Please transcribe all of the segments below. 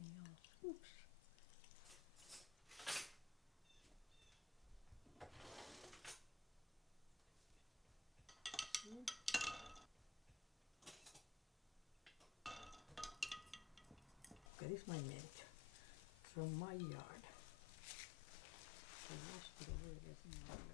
something else. Oops. Okay, this is my mint from my yard. I washed it away. There's no already.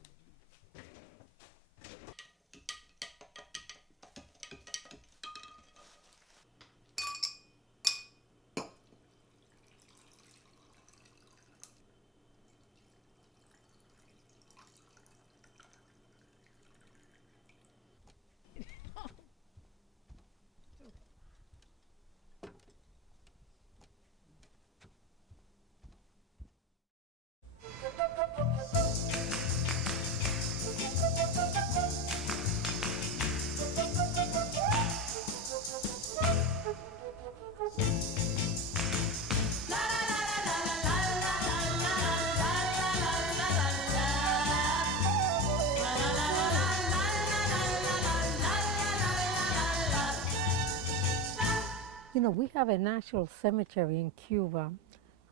You know, we have a national cemetery in Cuba,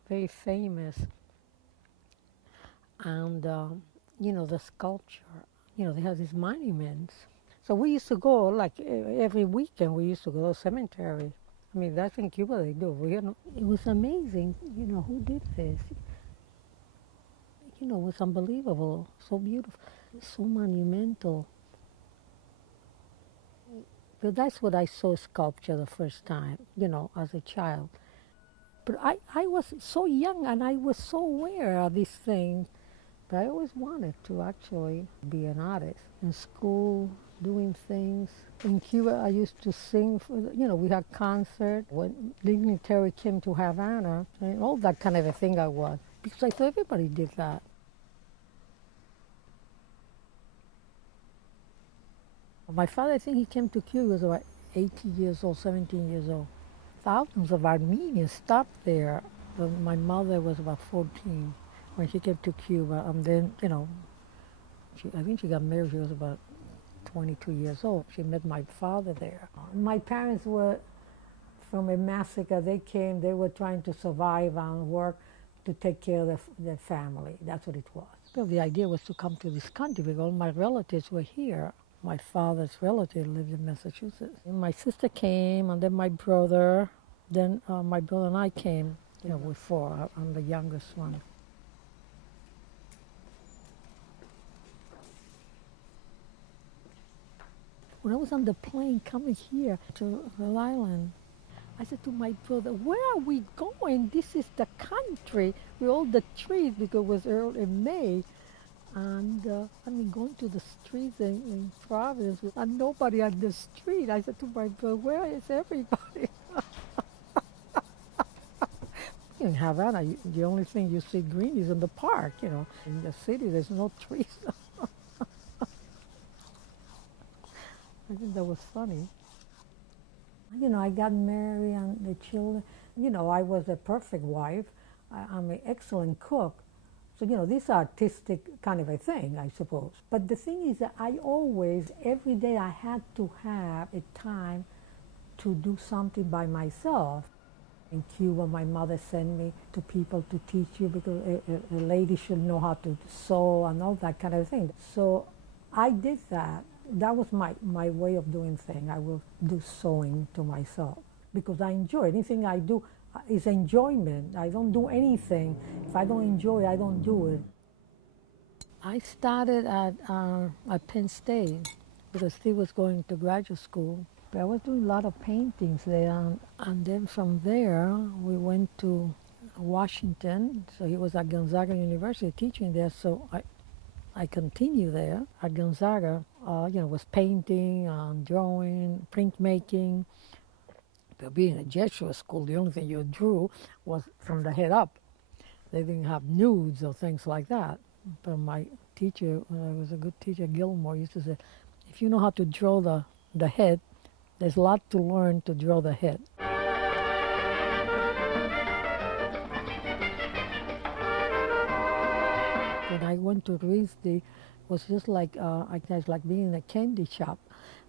very famous, and you know, the sculpture, you know, they have these monuments. So we used to go, like every weekend we used to go to the cemetery. I mean, that's in Cuba they do. You know, it was amazing, you know, who did this? You know, it was unbelievable, so beautiful, so monumental. But that's what I saw sculpture the first time, you know, as a child. But I was so young and I was so aware of these things. But I always wanted to actually be an artist. In school, doing things. In Cuba, I used to sing for, you know, we had concerts. When dignitary came to Havana, and all that kind of a thing I was. Because I thought everybody did that. My father, I think he came to Cuba, he was about 18 years old, 17 years old. Thousands of Armenians stopped there. But my mother was about 14 when she came to Cuba. And then, you know, I think she got married, she was about 22 years old. She met my father there. My parents were from a massacre. They came, they were trying to survive and work to take care of their family. That's what it was. So the idea was to come to this country because all my relatives were here. My father's relative lived in Massachusetts. And my sister came, and then my brother. Then my brother and I came. You know, we're four. I'm the youngest one. When I was on the plane coming here to Rhode Island, I said to my brother, "Where are we going? This is the country with all the trees," because it was early in May. And I mean, going to the streets in Providence and nobody on the street. I said to my brother, "Where is everybody?" In Havana, the only thing you see green is in the park, you know. In the city, there's no trees. I think that was funny. You know, I got married and the children. You know, I was a perfect wife. I'm an excellent cook. So, you know, this artistic kind of a thing, I suppose. But the thing is that I always, every day I had to have a time to do something by myself. In Cuba, my mother sent me to people to teach you because a lady should know how to sew and all that kind of thing. So I did that. That was my way of doing things. I will do sewing to myself because I enjoy anything I do. Is enjoyment. I don't do anything. If I don't enjoy it, I don't do it. I started at Penn State because Steve was going to graduate school. But I was doing a lot of paintings there. And then from there, we went to Washington. So he was at Gonzaga University teaching there. So I continued there at Gonzaga. You know, was painting, drawing, printmaking. But being a Jesuit school, the only thing you drew was from the head up. They didn't have nudes or things like that. But my teacher, when I was a good teacher, Gilmore, used to say, if you know how to draw the head, there's a lot to learn to draw the head. When I went to RISD, it was just like, I guess, like being in a candy shop.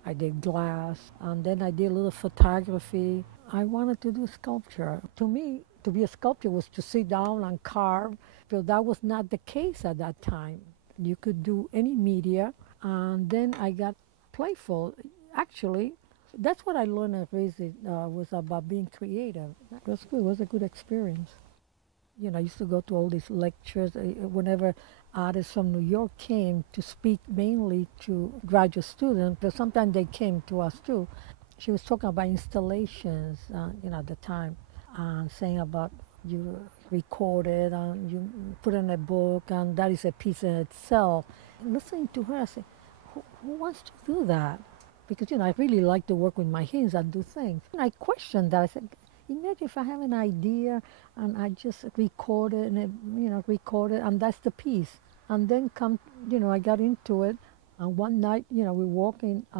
I did glass, and then I did a little photography. I wanted to do sculpture. To me, To be a sculptor was to sit down and carve, but that was not the case at that time. You could do any media, and then I got playful. Actually, that's what I learned at RISD, was about being creative. It was good. It was a good experience. You know, I used to go to all these lectures whenever artists from New York came to speak mainly to graduate students, but sometimes they came to us too. She was talking about installations, you know, at the time, and saying about you record it and you put in a book, and that is a piece in itself. And listening to her, I said, who wants to do that? Because, you know, I really like to work with my hands and do things. And I questioned that. I said, imagine if I have an idea and I just record it and, record it, and that's the piece. And then you know, I got into it, and one night, you know, we were walking, I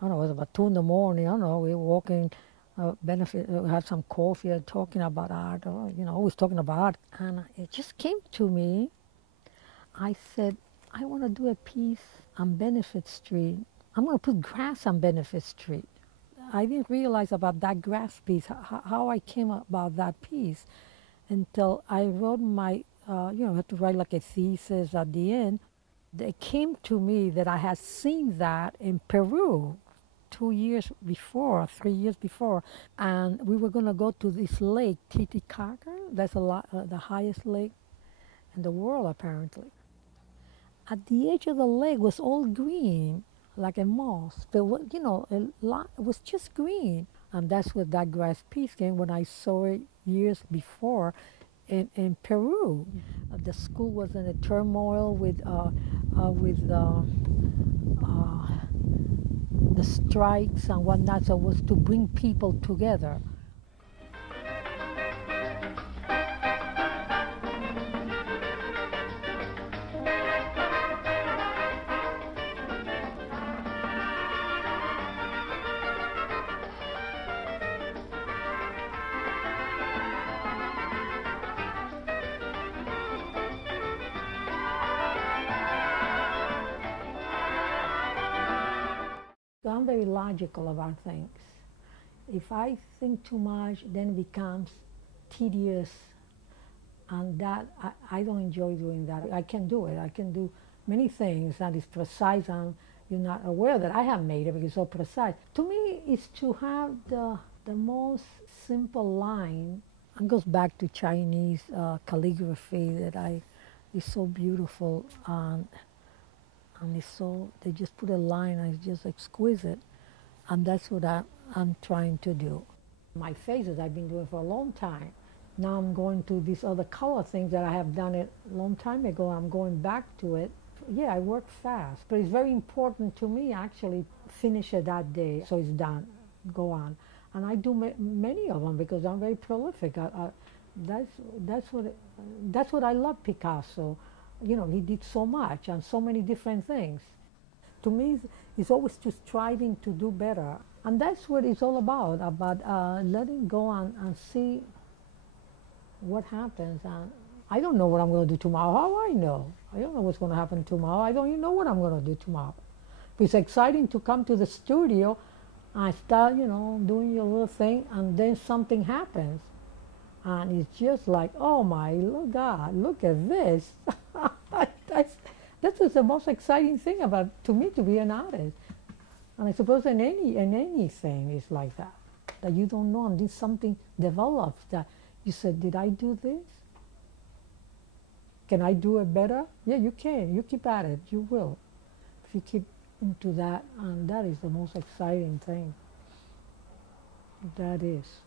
don't know, it was about 2 in the morning, I don't know, we were walking, we had some coffee, talking about art, or, you know, always talking about art. And it just came to me. I said, I want to do a piece on Benefit Street. I'm going to put grass on Benefit Street. I didn't realize about that grass piece, how I came about that piece, until I wrote my, you know, I had to write like a thesis at the end. It came to me that I had seen that in Peru 2 years before, 3 years before, and we were going to go to this lake, Titicaca. That's the highest lake in the world, apparently. At the edge of the lake was all green, like a moss, but you know, it was just green. And that's where that grass piece came, when I saw it years before in Peru. The school was in a turmoil with the strikes and whatnot, so it was to bring people together. I'm very logical about things. If I think too much, then it becomes tedious, and that I don't enjoy doing that. I can do it. I can do many things that is precise, and you're not aware that I have made it because it's so precise. To me, it's to have the most simple line. It goes back to Chinese calligraphy that is so beautiful. And it's so, they just put a line and it's just exquisite. And that's what I'm trying to do. My faces I've been doing for a long time. Now I'm going to these other color things that I have done it a long time ago. I'm going back to it. Yeah, I work fast, but it's very important to me actually finish it that day so it's done, go on. And I do many of them because I'm very prolific. That's what I love Picasso. You know, he did so much and so many different things. To me, it's always just striving to do better. And that's what it's all about letting go and see what happens. And I don't know what I'm going to do tomorrow. How I know? I don't know what's going to happen tomorrow. I don't even know what I'm going to do tomorrow. But it's exciting to come to the studio and start, you know, doing your little thing, and then something happens. And it's just like, oh my God, look at this. That's the most exciting thing about, to me, to be an artist. And I suppose in anything it's like that you don't know, and then something develops that you said, did I do this? Can I do it better? Yeah, you can. You keep at it. You will. If you keep into that, and that is the most exciting thing. That is.